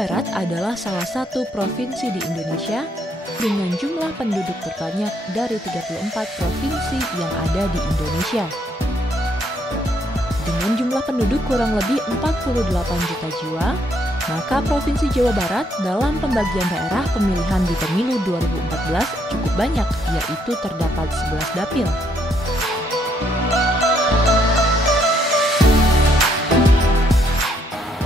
Barat adalah salah satu provinsi di Indonesia dengan jumlah penduduk terbanyak dari 34 provinsi yang ada di Indonesia. Dengan jumlah penduduk kurang lebih 48 juta jiwa, maka Provinsi Jawa Barat dalam pembagian daerah pemilihan di pemilu 2014 cukup banyak, yaitu terdapat 11 dapil.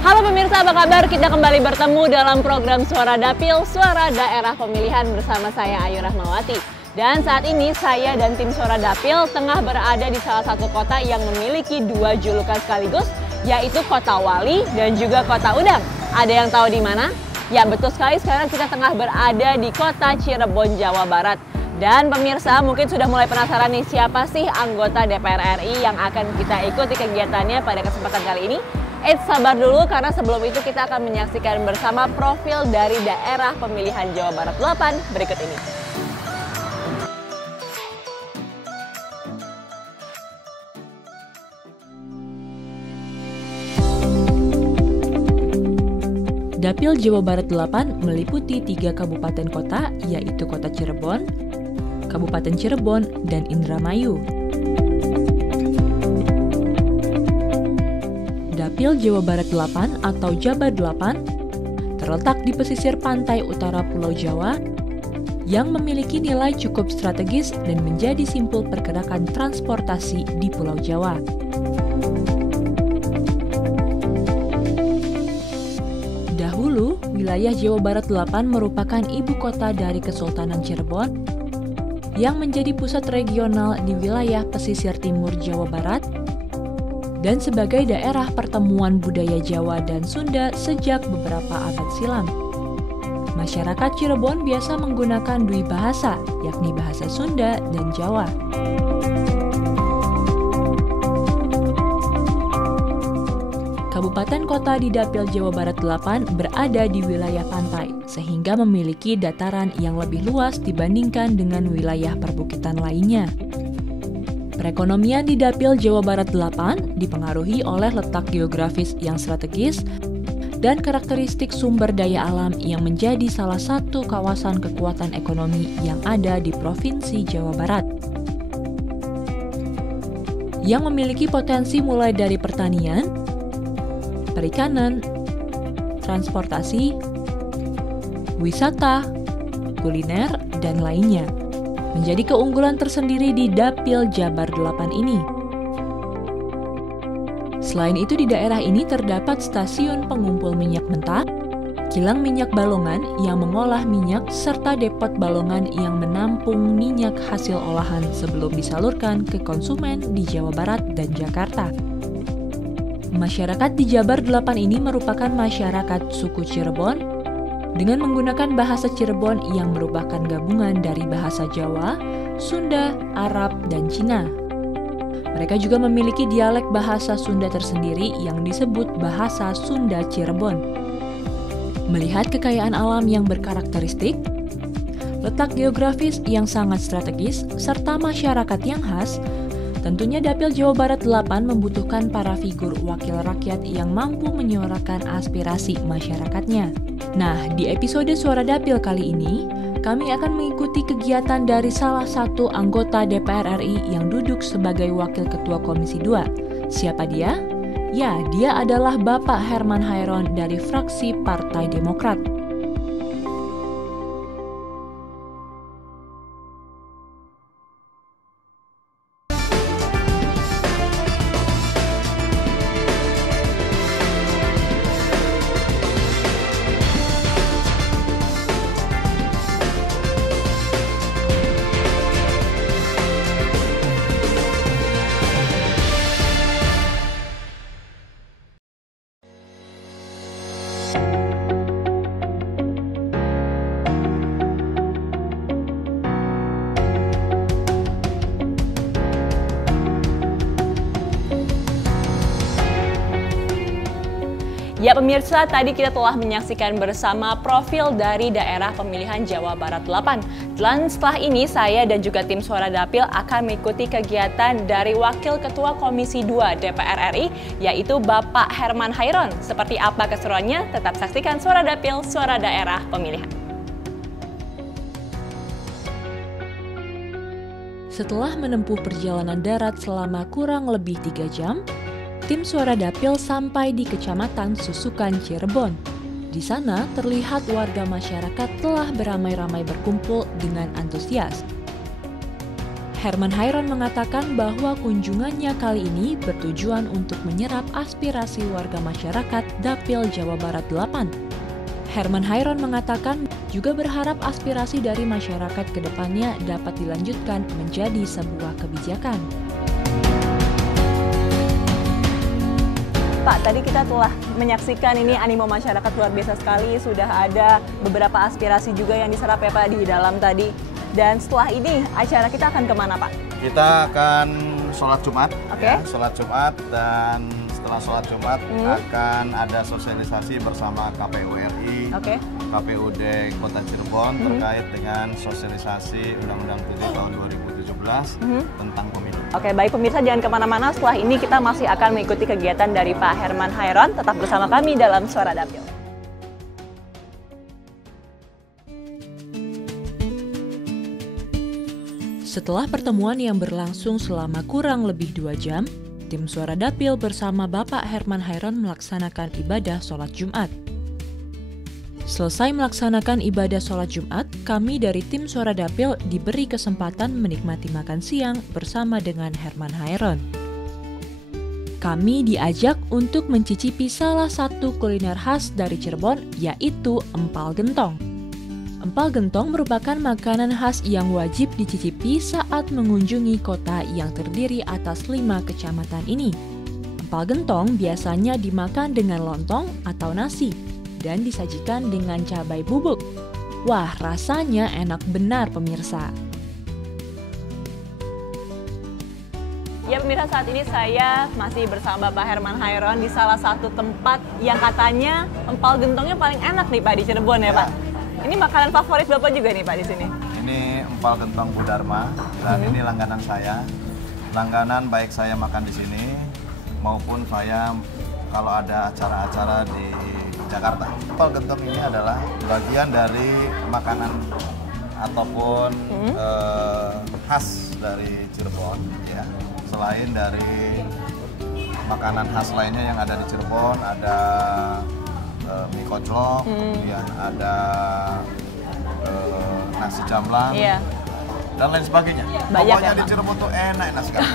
Halo pemirsa, apa kabar? Kita kembali bertemu dalam program Suara Dapil, Suara Daerah Pemilihan bersama saya Ayu Rahmawati. Dan saat ini saya dan tim Suara Dapil tengah berada di salah satu kota yang memiliki dua julukan sekaligus, yaitu Kota Wali dan juga Kota Udang. Ada yang tahu di mana? Ya betul sekali, sekarang kita tengah berada di Kota Cirebon, Jawa Barat. Dan pemirsa mungkin sudah mulai penasaran nih siapa sih anggota DPR RI yang akan kita ikuti kegiatannya pada kesempatan kali ini? Sabar dulu karena sebelum itu kita akan menyaksikan bersama profil dari daerah pemilihan Jawa Barat 8 berikut ini. Dapil Jawa Barat 8 meliputi 3 kabupaten kota, yaitu Kota Cirebon, Kabupaten Cirebon, dan Indramayu. Dapil Jawa Barat 8 atau Jabar 8 terletak di pesisir pantai utara Pulau Jawa yang memiliki nilai cukup strategis dan menjadi simpul pergerakan transportasi di Pulau Jawa. Dahulu, wilayah Jawa Barat 8 merupakan ibu kota dari Kesultanan Cirebon yang menjadi pusat regional di wilayah pesisir timur Jawa Barat dan sebagai daerah pertemuan budaya Jawa dan Sunda sejak beberapa abad silam. Masyarakat Cirebon biasa menggunakan dua bahasa, yakni bahasa Sunda dan Jawa. Kabupaten kota di Dapil Jawa Barat 8 berada di wilayah pantai, sehingga memiliki dataran yang lebih luas dibandingkan dengan wilayah perbukitan lainnya. Perekonomian di Dapil Jawa Barat 8 dipengaruhi oleh letak geografis yang strategis dan karakteristik sumber daya alam yang menjadi salah satu kawasan kekuatan ekonomi yang ada di Provinsi Jawa Barat. Yang memiliki potensi mulai dari pertanian, perikanan, transportasi, wisata, kuliner, dan lainnya. Menjadi keunggulan tersendiri di Dapil Jabar 8 ini. Selain itu di daerah ini terdapat stasiun pengumpul minyak mentah, kilang minyak Balongan yang mengolah minyak, serta depot Balongan yang menampung minyak hasil olahan sebelum disalurkan ke konsumen di Jawa Barat dan Jakarta. Masyarakat di Jabar 8 ini merupakan masyarakat suku Cirebon dengan menggunakan bahasa Cirebon yang merupakan gabungan dari bahasa Jawa, Sunda, Arab, dan Cina. Mereka juga memiliki dialek bahasa Sunda tersendiri yang disebut bahasa Sunda Cirebon. Melihat kekayaan alam yang berkarakteristik, letak geografis yang sangat strategis, serta masyarakat yang khas, tentunya Dapil Jawa Barat 8 membutuhkan para figur wakil rakyat yang mampu menyuarakan aspirasi masyarakatnya. Nah, di episode Suara Dapil kali ini, kami akan mengikuti kegiatan dari salah satu anggota DPR RI yang duduk sebagai Wakil Ketua Komisi 2. Siapa dia? Ya, dia adalah Bapak Herman Hairon dari fraksi Partai Demokrat. Ya pemirsa, tadi kita telah menyaksikan bersama profil dari daerah pemilihan Jawa Barat 8. Dan setelah ini saya dan juga tim Suara Dapil akan mengikuti kegiatan dari Wakil Ketua Komisi 2 DPR RI, yaitu Bapak Herman Hairon. Seperti apa keseruannya? Tetap saksikan Suara Dapil, Suara Daerah Pemilihan. Setelah menempuh perjalanan darat selama kurang lebih 3 jam, tim Suara Dapil sampai di Kecamatan Susukan, Cirebon. Di sana terlihat warga masyarakat telah beramai-ramai berkumpul dengan antusias. Herman Hairon mengatakan bahwa kunjungannya kali ini bertujuan untuk menyerap aspirasi warga masyarakat Dapil Jawa Barat 8. Herman Hairon mengatakan juga berharap aspirasi dari masyarakat ke depannya dapat dilanjutkan menjadi sebuah kebijakan. Pak, tadi kita telah menyaksikan ini animo masyarakat luar biasa sekali. Sudah ada beberapa aspirasi juga yang diserap ya Pak di dalam tadi. Dan setelah ini acara kita akan kemana Pak? Kita akan sholat Jumat, ya, sholat Jumat, dan setelah sholat Jumat akan ada sosialisasi bersama KPU RI, KPUD Kota Cirebon terkait dengan sosialisasi Undang-Undang 7 tahun 2017 tentang pemilu. Oke, baik pemirsa, jangan kemana-mana. Setelah ini kita masih akan mengikuti kegiatan dari Pak Herman Hairon. Tetap bersama kami dalam Suara Dapil. Setelah pertemuan yang berlangsung selama kurang lebih 2 jam, tim Suara Dapil bersama Bapak Herman Hairon melaksanakan ibadah sholat Jumat. Selesai melaksanakan ibadah sholat Jumat, kami dari tim Suara Dapil diberi kesempatan menikmati makan siang bersama dengan Herman Hairon. Kami diajak untuk mencicipi salah satu kuliner khas dari Cirebon, yaitu empal gentong. Empal gentong merupakan makanan khas yang wajib dicicipi saat mengunjungi kota yang terdiri atas 5 kecamatan ini. Empal gentong biasanya dimakan dengan lontong atau nasi dan disajikan dengan cabai bubuk. Wah, rasanya enak benar pemirsa. Ya pemirsa, saat ini saya masih bersama Pak Herman Hairon di salah satu tempat yang katanya empal gentongnya paling enak nih Pak di Cirebon ya Pak. Ini makanan favorit Bapak juga nih Pak di sini. Ini empal gentong Bu Dharma dan ini langganan saya. Langganan baik saya makan di sini maupun saya kalau ada acara-acara di Jakarta. Empal gentong ini adalah bagian dari makanan ataupun khas dari Cirebon ya. Selain dari makanan khas lainnya yang ada di Cirebon, ada mie koclok, ya, ada nasi jamblang, dan lain sebagainya. Banyak Pokoknya ya, di Cirebon tuh enak sekali.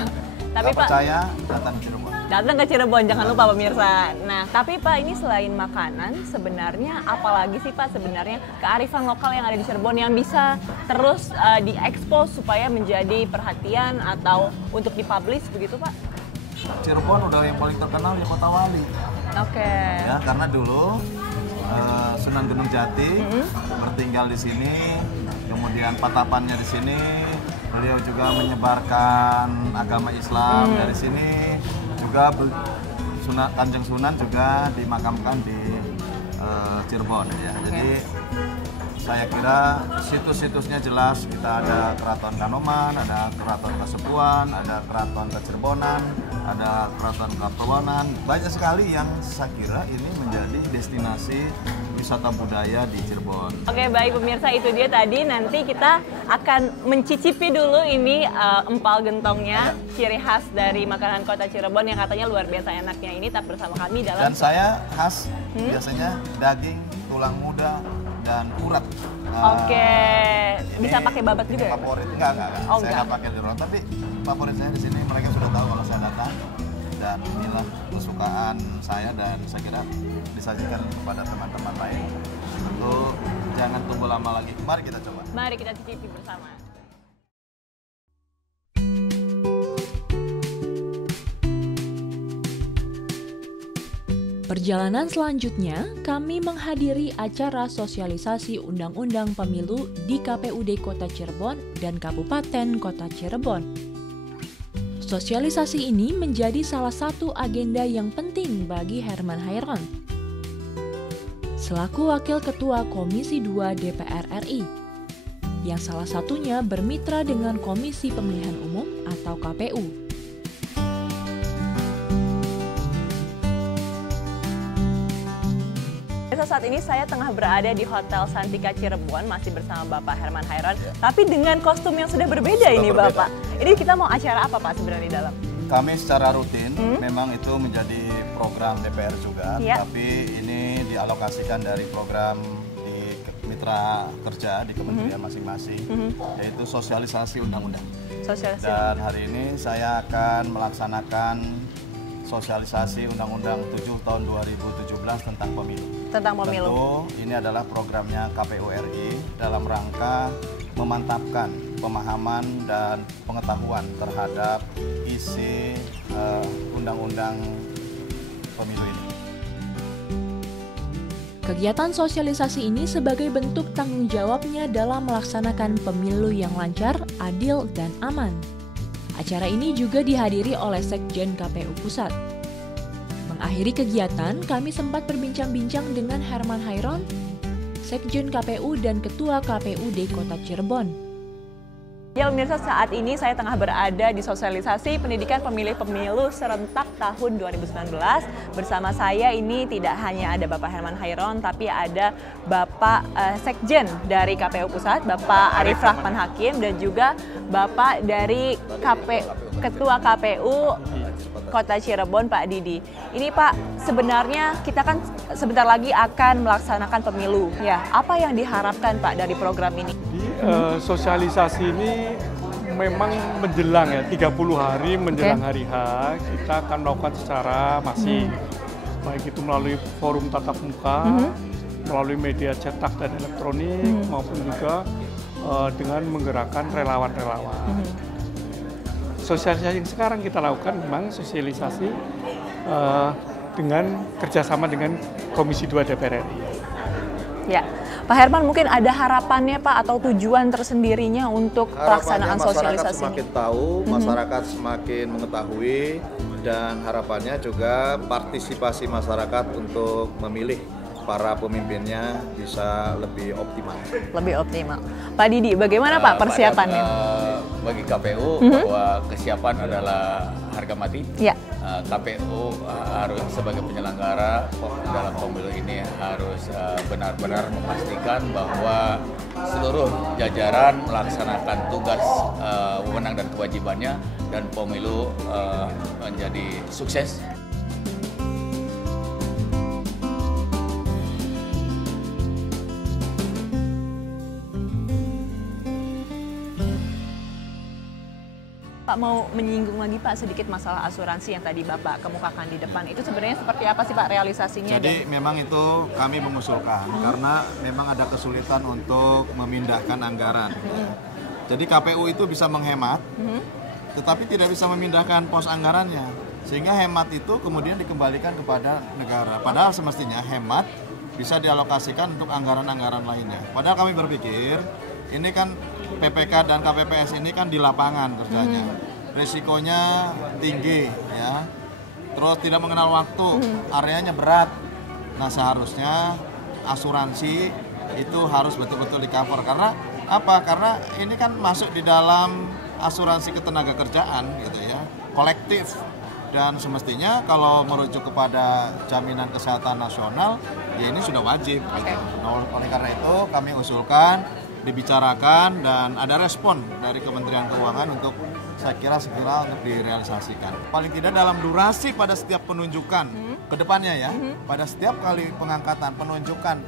Tapi Pak, percaya datang ke Cirebon. Datang ke Cirebon, jangan lupa pemirsa. Nah, tapi Pak, ini selain makanan, sebenarnya apalagi sih Pak sebenarnya kearifan lokal yang ada di Cirebon yang bisa terus diekspos supaya menjadi perhatian atau untuk dipublish begitu Pak? Cirebon udah yang paling terkenal di Kota Wali. Ya, karena dulu Sunan Gunung Jati bertinggal di sini, kemudian patapannya di sini. Beliau juga menyebarkan agama Islam dari sini. Juga Kanjeng Sunan juga dimakamkan di Cirebon ya. Jadi saya kira situs-situsnya jelas. Kita ada Keraton Kanoman, ada Keraton Kasepuhan, ada Keraton Kacirebonan, ada Keraton Kapuanan. Banyak sekali yang saya kira ini menjadi destinasi wisata budaya di Cirebon. Oke, baik pemirsa, itu dia tadi. Nanti kita akan mencicipi dulu ini empal gentongnya, ciri khas dari makanan kota Cirebon yang katanya luar biasa enaknya ini. Tetap bersama kami dalam. Dan saya khas biasanya daging, tulang muda, dan urat. Oke, bisa pakai babat juga ya? Favorit, enggak. Oh, saya nggak pakai di urat, tapi favorit saya di sini. Mereka sudah tahu kalau saya datang. Dan inilah kesukaan saya dan saya kira disajikan kepada teman-teman lain. Tentu jangan tunggu lama lagi. Mari kita coba. Mari kita cicipi bersama. Perjalanan selanjutnya, kami menghadiri acara sosialisasi Undang-Undang Pemilu di KPUD Kota Cirebon dan Kabupaten Kota Cirebon. Sosialisasi ini menjadi salah satu agenda yang penting bagi Herman Hairon. selaku Wakil Ketua Komisi 2 DPR RI, yang salah satunya bermitra dengan Komisi Pemilihan Umum atau KPU. Saat ini saya tengah berada di Hotel Santika Cirebon, masih bersama Bapak Herman Hairon, tapi dengan kostum yang sudah berbeda ini Bapak. Ini kita mau acara apa Pak sebenarnya di dalam? Kami secara rutin, memang itu menjadi program DPR juga, tapi ini dialokasikan dari program di mitra kerja di kementerian masing-masing, yaitu sosialisasi undang-undang. Dan hari ini saya akan melaksanakan sosialisasi Undang-Undang 7 tahun 2017 tentang pemilu. Tentang pemilu. Tentu ini adalah programnya KPU RI dalam rangka memantapkan pemahaman dan pengetahuan terhadap isi Undang-Undang pemilu ini. Kegiatan sosialisasi ini sebagai bentuk tanggung jawabnya dalam melaksanakan pemilu yang lancar, adil, dan aman. Acara ini juga dihadiri oleh Sekjen KPU Pusat. Mengakhiri kegiatan, kami sempat berbincang-bincang dengan Herman Hairon, Sekjen KPU dan Ketua KPUD Kota Cirebon. Ya pemirsa, saat ini saya tengah berada di sosialisasi pendidikan pemilih pemilu serentak tahun 2019. Bersama saya ini tidak hanya ada Bapak Herman Hairon, tapi ada Bapak Sekjen dari KPU Pusat, Bapak Arief Rahman Hakim, dan juga Bapak dari Ketua KPU Kota Cirebon, Pak Didi. Ini Pak, sebenarnya kita kan sebentar lagi akan melaksanakan pemilu. Ya, apa yang diharapkan Pak dari program ini? Sosialisasi ini memang menjelang ya, 30 hari menjelang hari H, kita akan melakukan secara masif. Baik itu melalui forum tatap muka, melalui media cetak dan elektronik, maupun juga dengan menggerakkan relawan-relawan. Sosialisasi yang sekarang kita lakukan memang sosialisasi dengan kerjasama dengan Komisi 2 DPR RI. Ya, Pak Herman, mungkin ada harapannya Pak atau tujuan tersendirinya untuk pelaksanaan sosialisasi? Masyarakat semakin tahu, masyarakat semakin mengetahui, dan harapannya juga partisipasi masyarakat untuk memilih para pemimpinnya bisa lebih optimal. Lebih optimal. Pak Didi, bagaimana Pak persiapannya? Bagi KPU bahwa kesiapan adalah harga mati. Ya. KPU harus sebagai penyelenggara dalam pemilu ini harus benar-benar memastikan bahwa seluruh jajaran melaksanakan tugas, wewenang dan kewajibannya, dan pemilu menjadi sukses. Pak mau menyinggung lagi Pak sedikit masalah asuransi yang tadi Bapak kemukakan di depan. Itu sebenarnya seperti apa sih Pak realisasinya? Jadi memang itu kami mengusulkan karena memang ada kesulitan untuk memindahkan anggaran. Jadi KPU itu bisa menghemat, tetapi tidak bisa memindahkan pos anggarannya. Sehingga hemat itu kemudian dikembalikan kepada negara. Padahal semestinya hemat bisa dialokasikan untuk anggaran-anggaran lainnya. Padahal kami berpikir ini kan PPK dan KPPS ini kan di lapangan kerjanya, risikonya tinggi ya, terus tidak mengenal waktu, areanya berat. Nah seharusnya asuransi itu harus betul-betul di cover, karena apa? Karena ini kan masuk di dalam asuransi ketenaga kerjaan gitu ya, kolektif, dan semestinya kalau merujuk kepada jaminan kesehatan nasional ya ini sudah wajib. Gitu. Nah, oleh karena itu kami usulkan dibicarakan dan ada respon dari Kementerian Keuangan untuk saya kira segera untuk direalisasikan. Paling tidak dalam durasi pada setiap penunjukan ke depannya ya, pada setiap kali pengangkatan penunjukan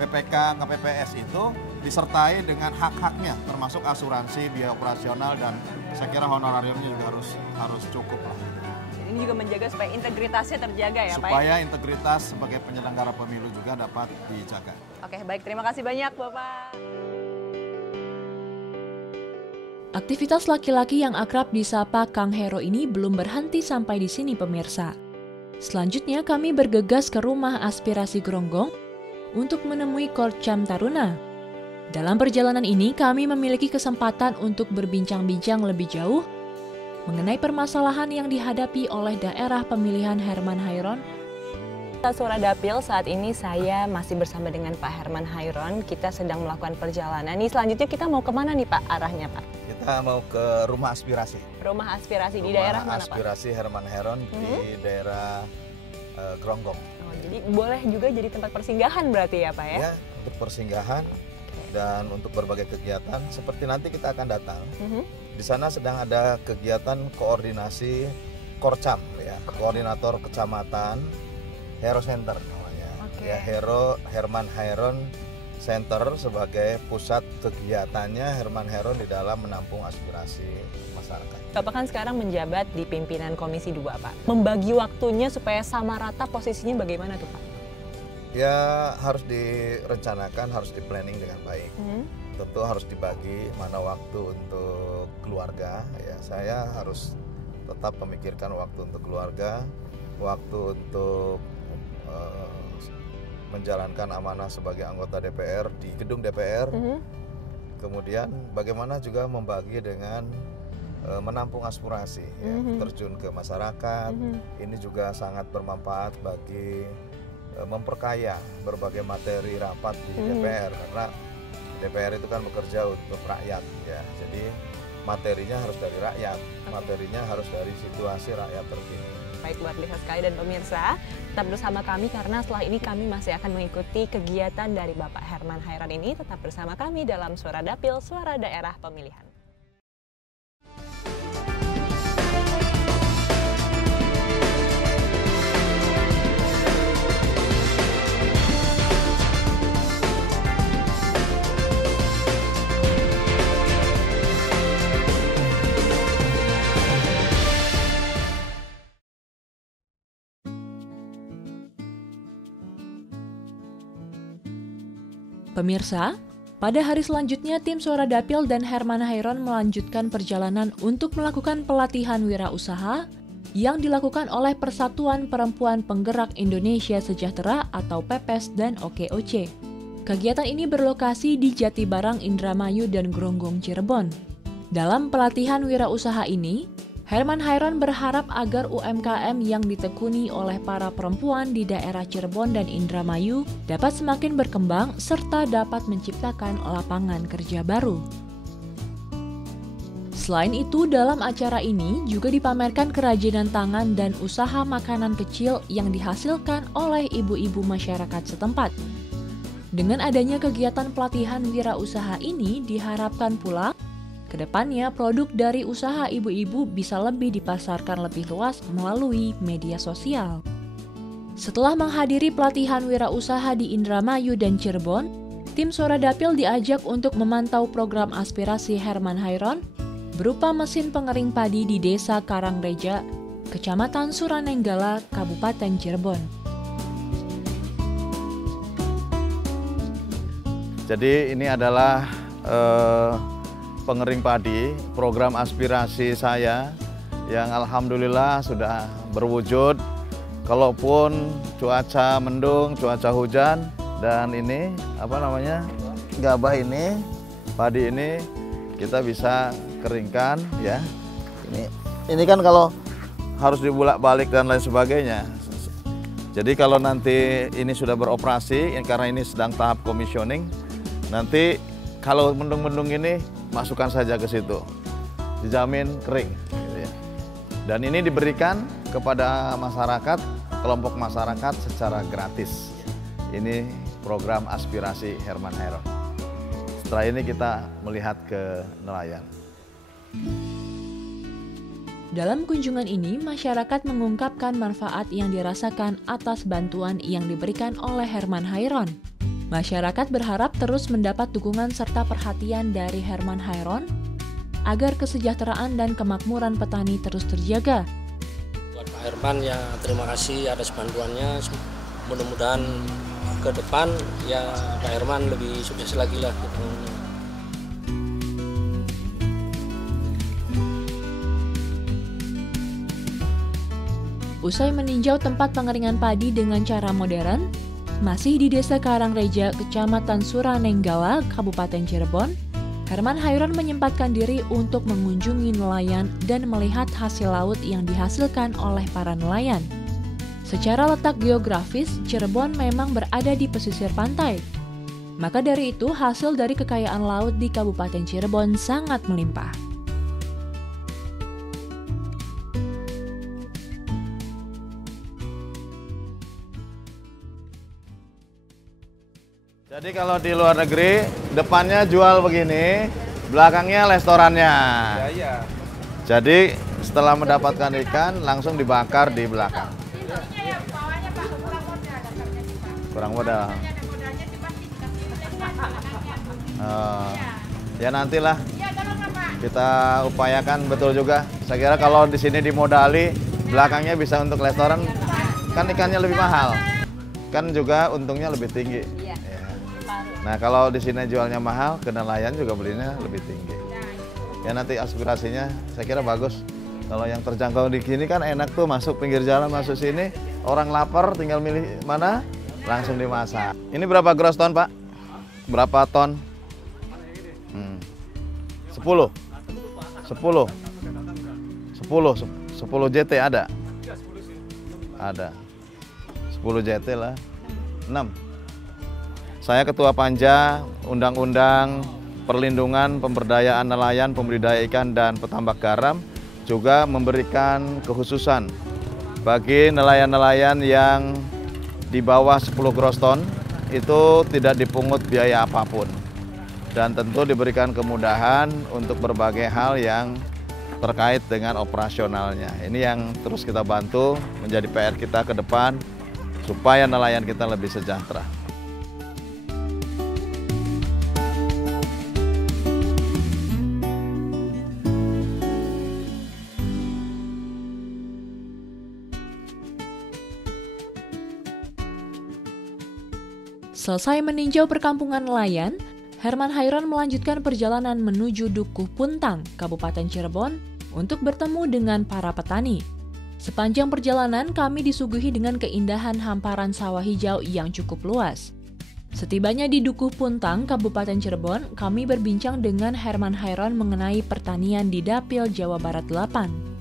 PPK, KPPS itu disertai dengan hak-haknya, termasuk asuransi, biaya operasional, dan saya kira honorariumnya juga harus cukup lah. Ini juga menjaga supaya integritasnya terjaga ya Pak? Supaya integritas sebagai penyelenggara pemilu juga dapat dijaga. Oke, baik, terima kasih banyak Bapak. Aktivitas laki-laki yang akrab disapa Kang Hero ini belum berhenti sampai di sini pemirsa. Selanjutnya kami bergegas ke rumah aspirasi Gronggong untuk menemui Korcam Taruna. Dalam perjalanan ini kami memiliki kesempatan untuk berbincang-bincang lebih jauh mengenai permasalahan yang dihadapi oleh daerah pemilihan Herman Hairon Suara Dapil, saat ini saya masih bersama dengan Pak Herman Hairon. Kita sedang melakukan perjalanan. Nih selanjutnya kita mau kemana nih Pak arahnya Pak? Kita mau ke Rumah Aspirasi. Rumah Aspirasi di daerah mana Pak? Rumah Aspirasi Herman Hairon di daerah Gronggong. Oh, jadi boleh juga jadi tempat persinggahan berarti ya Pak ya? Ya, untuk persinggahan dan untuk berbagai kegiatan. Seperti nanti kita akan datang. Di sana sedang ada kegiatan koordinasi Korcam, ya, koordinator kecamatan Hero Center namanya. Ya, Herman Hairon Center sebagai pusat kegiatannya Herman Hairon di dalam menampung aspirasi masyarakat. Bapak kan sekarang menjabat di pimpinan Komisi 2 Pak. Membagi waktunya supaya sama rata posisinya bagaimana tuh Pak? Ya harus direncanakan, harus di-planning dengan baik. Tentu harus dibagi mana waktu untuk keluarga. Ya, saya harus tetap memikirkan waktu untuk keluarga, waktu untuk menjalankan amanah sebagai anggota DPR di gedung DPR. Kemudian bagaimana juga membagi dengan menampung aspirasi, ya, terjun ke masyarakat. Ini juga sangat bermanfaat bagi memperkaya berbagai materi rapat di DPR, karena DPR itu kan bekerja untuk rakyat, ya. Jadi materinya harus dari rakyat, materinya harus dari situasi rakyat terkini. Baik, luar biasa sekali. Dan pemirsa, tetap bersama kami karena setelah ini kami masih akan mengikuti kegiatan dari Bapak Herman Hairon ini. Tetap bersama kami dalam Suara Dapil, Suara Daerah Pemilihan. Pemirsa, pada hari selanjutnya tim Suara Dapil dan Herman Hairon melanjutkan perjalanan untuk melakukan pelatihan wirausaha yang dilakukan oleh Persatuan Perempuan Penggerak Indonesia Sejahtera atau PEPES dan OKOC. Kegiatan ini berlokasi di Jatibarang, Indramayu, dan Gronggong, Cirebon. Dalam pelatihan wirausaha ini, Herman Hairon berharap agar UMKM yang ditekuni oleh para perempuan di daerah Cirebon dan Indramayu dapat semakin berkembang serta dapat menciptakan lapangan kerja baru. Selain itu, dalam acara ini juga dipamerkan kerajinan tangan dan usaha makanan kecil yang dihasilkan oleh ibu-ibu masyarakat setempat. Dengan adanya kegiatan pelatihan wirausaha ini, diharapkan pula kedepannya produk dari usaha ibu-ibu bisa lebih dipasarkan lebih luas melalui media sosial. Setelah menghadiri pelatihan wirausaha di Indramayu dan Cirebon, tim Suara Dapil diajak untuk memantau program aspirasi Herman Hairon berupa mesin pengering padi di Desa Karangreja, Kecamatan Suranenggala, Kabupaten Cirebon. Jadi ini adalah pengering padi, program aspirasi saya yang alhamdulillah sudah berwujud. Kalaupun cuaca mendung, cuaca hujan, dan ini gabah ini, padi ini kita bisa keringkan, ya. Ini kan kalau harus dibulak-balik dan lain sebagainya. Jadi kalau nanti ini sudah beroperasi, karena ini sedang tahap commissioning, nanti kalau mendung-mendung ini masukkan saja ke situ, dijamin kering, gitu ya. Dan ini diberikan kepada masyarakat, kelompok masyarakat secara gratis. Ini program aspirasi Herman Hairon. Setelah ini kita melihat ke nelayan. Dalam kunjungan ini, masyarakat mengungkapkan manfaat yang dirasakan atas bantuan yang diberikan oleh Herman Hairon. Masyarakat berharap terus mendapat dukungan serta perhatian dari Herman Hairon agar kesejahteraan dan kemakmuran petani terus terjaga. Buat Pak Herman, ya terima kasih atas bantuannya. Mudah-mudahan ke depan ya Pak Herman lebih sukses lagi lah. Usai meninjau tempat pengeringan padi dengan cara modern, masih di Desa Karangreja, Kecamatan Suranenggala, Kabupaten Cirebon, Herman Hairon menyempatkan diri untuk mengunjungi nelayan dan melihat hasil laut yang dihasilkan oleh para nelayan. Secara letak geografis, Cirebon memang berada di pesisir pantai. Maka dari itu, hasil dari kekayaan laut di Kabupaten Cirebon sangat melimpah. Jadi kalau di luar negeri, depannya jual begini, belakangnya restorannya. Iya. Jadi setelah mendapatkan ikan, langsung dibakar di belakang. Kurang modal. Ya nantilah kita upayakan betul juga. Saya kira kalau di sini dimodali, belakangnya bisa untuk restoran, kan ikannya lebih mahal, kan juga untungnya lebih tinggi. Ya. Nah kalau di sini jualnya mahal, ke nelayan juga belinya lebih tinggi. Ya nanti aspirasinya, saya kira bagus. Kalau yang terjangkau di sini kan enak tuh, masuk pinggir jalan, masuk sini, orang lapar tinggal milih mana, langsung dimasak. Ini berapa gross ton, Pak? Berapa ton? 10 JT ada? Ada. 10 JT lah. 6. Saya Ketua Panja Undang-Undang Perlindungan Pemberdayaan Nelayan, Pembudidaya Ikan dan Petambak Garam juga memberikan kekhususan bagi nelayan-nelayan yang di bawah 10 gross ton itu tidak dipungut biaya apapun. Dan tentu diberikan kemudahan untuk berbagai hal yang terkait dengan operasionalnya. Ini yang terus kita bantu menjadi PR kita ke depan supaya nelayan kita lebih sejahtera. Selesai meninjau perkampungan nelayan, Herman Hairon melanjutkan perjalanan menuju Dukuh Puntang, Kabupaten Cirebon, untuk bertemu dengan para petani. Sepanjang perjalanan, kami disuguhi dengan keindahan hamparan sawah hijau yang cukup luas. Setibanya di Dukuh Puntang, Kabupaten Cirebon, kami berbincang dengan Herman Hairon mengenai pertanian di Dapil Jawa Barat 8.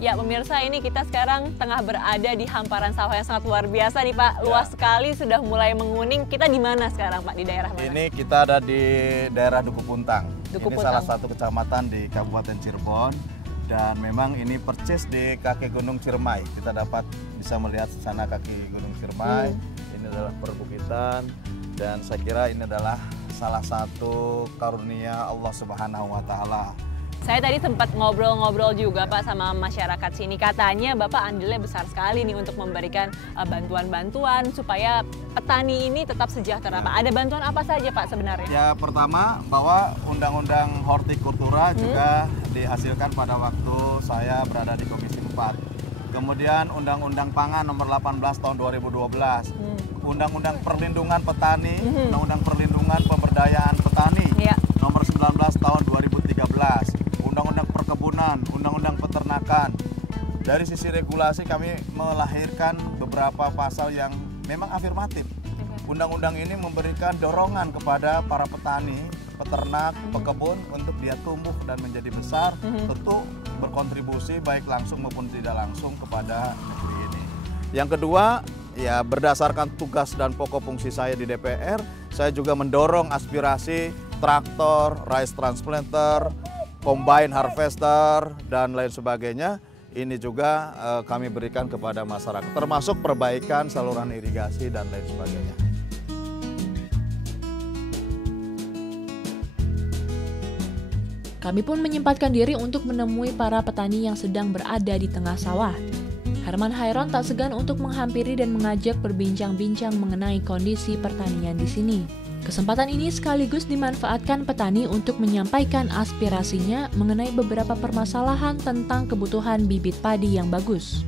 Ya pemirsa, ini kita sekarang tengah berada di hamparan sawah yang sangat luar biasa nih Pak. Luas sekali, sudah mulai menguning. Kita di mana sekarang Pak? Di daerah mana? Ini kita ada di daerah Dukuh Puntang. Dukuh Ini Puntang. salah satu kecamatan di Kabupaten Cirebon. Dan memang ini persis di kaki Gunung Ciremai. Kita dapat bisa melihat sana kaki Gunung Ciremai. Ini adalah perbukitan. Dan saya kira ini adalah salah satu karunia Allah Subhanahu wa Ta'ala. Saya tadi sempat ngobrol-ngobrol juga Pak sama masyarakat sini. Katanya Bapak andilnya besar sekali nih untuk memberikan bantuan-bantuan supaya petani ini tetap sejahtera Pak. Ada bantuan apa saja Pak sebenarnya? Ya pertama bahwa Undang-Undang Hortikultura juga dihasilkan pada waktu saya berada di Komisi 4. Kemudian Undang-Undang Pangan Nomor 18 Tahun 2012. Undang-Undang Perlindungan Petani, Undang-Undang Perlindungan Pemberdayaan Petani Nomor 19 Tahun 2013. Undang-Undang Perkebunan, Undang-Undang Peternakan. Dari sisi regulasi kami melahirkan beberapa pasal yang memang afirmatif. Undang-undang ini memberikan dorongan kepada para petani, peternak, pekebun untuk dia tumbuh dan menjadi besar, tentu berkontribusi baik langsung maupun tidak langsung kepada negeri ini. Yang kedua, ya berdasarkan tugas dan pokok fungsi saya di DPR, saya juga mendorong aspirasi traktor, rice transplanter, combine harvester, dan lain sebagainya. Ini juga kami berikan kepada masyarakat, termasuk perbaikan saluran irigasi dan lain sebagainya. Kami pun menyempatkan diri untuk menemui para petani yang sedang berada di tengah sawah. Herman Hairon tak segan untuk menghampiri dan mengajak berbincang-bincang mengenai kondisi pertanian di sini. Kesempatan ini sekaligus dimanfaatkan petani untuk menyampaikan aspirasinya mengenai beberapa permasalahan tentang kebutuhan bibit padi yang bagus.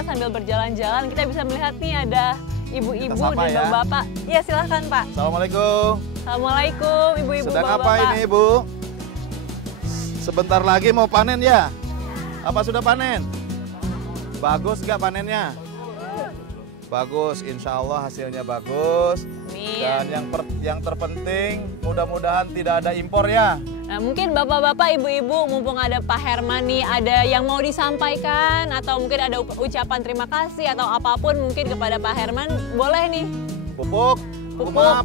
Sambil berjalan-jalan kita bisa melihat nih ada ibu-ibu dan bapak-bapak. Ya silahkan Pak. Assalamualaikum. Assalamualaikum ibu-ibu Sedang bapak-bapak. apa ini Ibu? Sebentar lagi mau panen ya? Apa sudah panen? Bagus nggak panennya? Bagus, insya Allah hasilnya bagus. Dan yang terpenting mudah-mudahan tidak ada impor ya. Nah, mungkin bapak-bapak, ibu-ibu, mumpung ada Pak Herman nih, ada yang mau disampaikan atau mungkin ada ucapan terima kasih atau apapun mungkin kepada Pak Herman, boleh nih. Pupuk,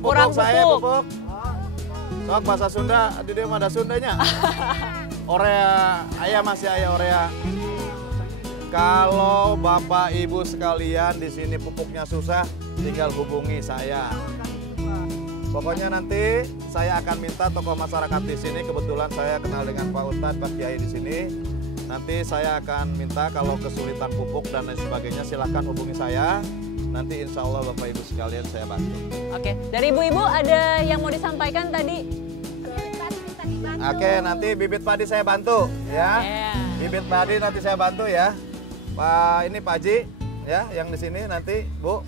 kurang saya pupuk. Sok bahasa Sunda, di dia ada Sundanya. Orea, ayah masih ayah orea. Kalau bapak ibu sekalian di sini pupuknya susah, tinggal hubungi saya. Pokoknya nanti saya akan minta tokoh masyarakat di sini. Kebetulan saya kenal dengan Pak Ustadz, Pak Kiai di sini. Nanti saya akan minta kalau kesulitan pupuk dan lain sebagainya silahkan hubungi saya. Nanti insya Allah Bapak Ibu sekalian saya bantu. Oke, dari ibu-ibu ada yang mau disampaikan tadi? Oke, nanti bibit padi saya bantu ya. Bibit padi nanti saya bantu ya. Pak Haji ya yang di sini nanti Bu.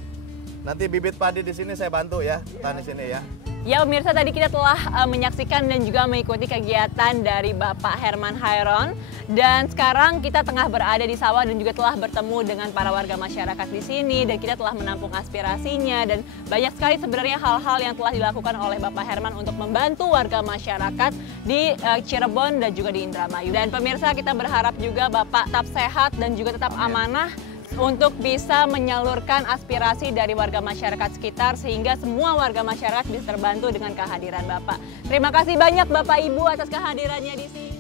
Nanti bibit padi di sini saya bantu ya, tani sini ya. Ya pemirsa, tadi kita telah menyaksikan dan juga mengikuti kegiatan dari Bapak Herman Hairon. Dan sekarang kita tengah berada di sawah dan juga telah bertemu dengan para warga masyarakat di sini. Dan kita telah menampung aspirasinya dan banyak sekali sebenarnya hal-hal yang telah dilakukan oleh Bapak Herman untuk membantu warga masyarakat di Cirebon dan juga di Indramayu. Dan pemirsa, kita berharap juga Bapak tetap sehat dan juga tetap amanah untuk bisa menyalurkan aspirasi dari warga masyarakat sekitar sehingga semua warga masyarakat bisa terbantu dengan kehadiran Bapak. Terima kasih banyak Bapak Ibu atas kehadirannya di sini.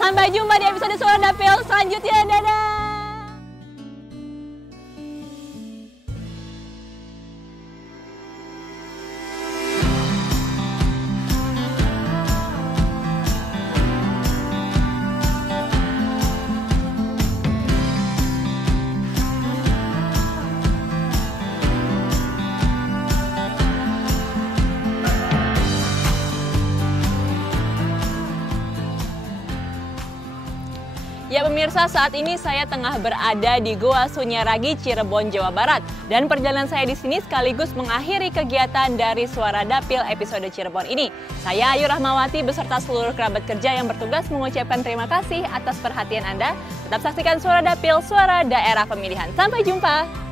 Sampai jumpa di episode Suara Dapil selanjutnya. Dadah! Ya pemirsa, saat ini saya tengah berada di Goa Sunyaragi, Cirebon, Jawa Barat. Dan perjalanan saya di sini sekaligus mengakhiri kegiatan dari Suara Dapil episode Cirebon ini. Saya Ayu Rahmawati beserta seluruh kerabat kerja yang bertugas mengucapkan terima kasih atas perhatian Anda. Tetap saksikan Suara Dapil, suara daerah pemilihan. Sampai jumpa!